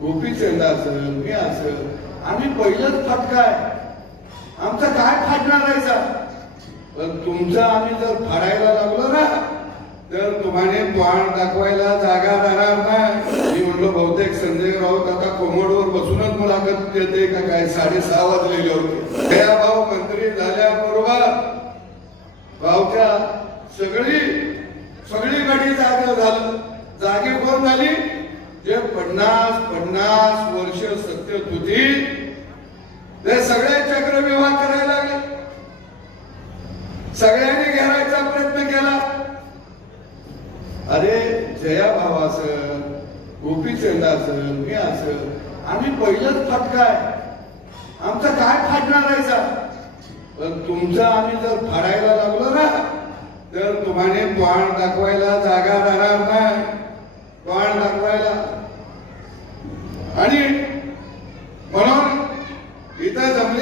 गोपीचंद असेल मी असेल आम्ही पहिलंच फटकाय आमचा काय फाटणार आहे पण तुमचं आम्ही जर फाडायला लागलो ना तर तुम्हाला तोंड दाखवायला जागा राहणार नाही. मी म्हटलो बहुतेक संजय राऊत आता कोमोडवर बसूनच मुलाखत देते का काय? साडेसहा वाजलेले होते. त्या भाऊ मंत्री झाल्याबरोबर भाऊच्या सगळी सगळी गडी जागा झालं. जागे कोण झाली? जे पन्नास पन्नास वर्ष सत्य होती ते सगळे चक्रव्यूह करायला लागले. सगळ्यांनी घेरायचा प्रयत्न केला. अरे जया भाव असेल असेल मी असं आम्ही पहिलंच फटकाय आमचा काय फाटणार आहे पण तुमचं आम्ही जर फाडायला लागलो ना तर तुम्हाला तोंड दाखवायला जागा राहणार नाही तोंड दाखवायला आणि म्हणून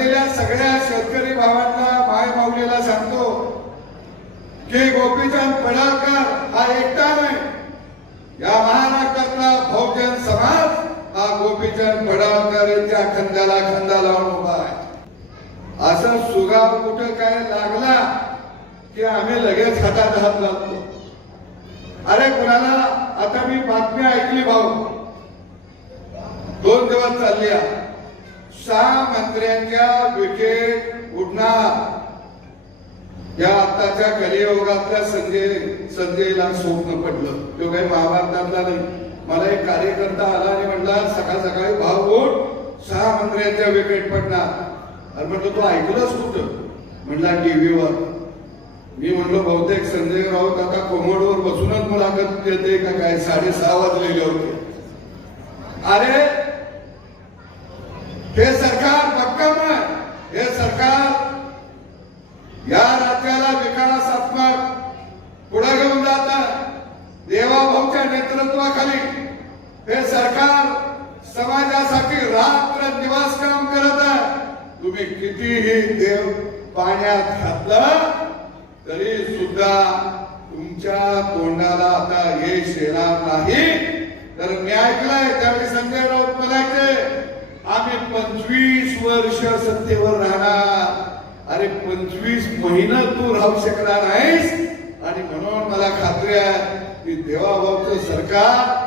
असलेल्या सगळ्या शेतकरी भावांना माय माऊलीला सांगतो की गोपीचंद पडाळकर हा एकटा नाही. या महाराष्ट्रातला बहुजन समाज हा गोपीचंद पडाळकर यांच्या खंद्याला खंदा लावून उभा आहे. असं सुगाव कुठं काय लागला की आम्ही लगेच हातात हात लावतो. अरे कुणाला? आता मी बातमी ऐकली भाऊ. दोन दिवस चालली आहे. सहा मंत्र्यांच्या विकेट उडणार या आताच्या कलियोगातल्या संजय संजयला स्वप्न पडलं. तो काही महाभारतातला नाही. मला एक कार्यकर्ता आला आणि म्हणला सकाळ सकाळी भाव उठ सहा मंत्र्यांच्या विकेट पडणार. अरे म्हटलं तू ऐकलंच कुठं? म्हणला टीव्हीवर. मी म्हणलो बहुतेक संजय राऊत आता कोमोडवर बसूनच मुलाखत देते का काय? साडेसहा वाजलेले होते. अरे हे सरकार भक्कम आहे. हे सरकार या राज्याला विकासात्मक पुढे घेऊन जात देवाभाऊच्या नेतृत्वाखाली हे सरकार समाजासाठी रात्र दिवस काम करत आहे. तुम्ही कितीही देव पाण्यात घातलं तरी सुद्धा तुमच्या तोंडाला आता यश येणार नाही. तर मी ऐकलंय त्यावेळी संजय राऊत म्हणायचे वर्ष सत्तेवर राहणार. अरे पंचवीस महिना तू राहू शकणार नाहीस. आणि म्हणून मला खात्री आहे की देवाबाबचं सरकार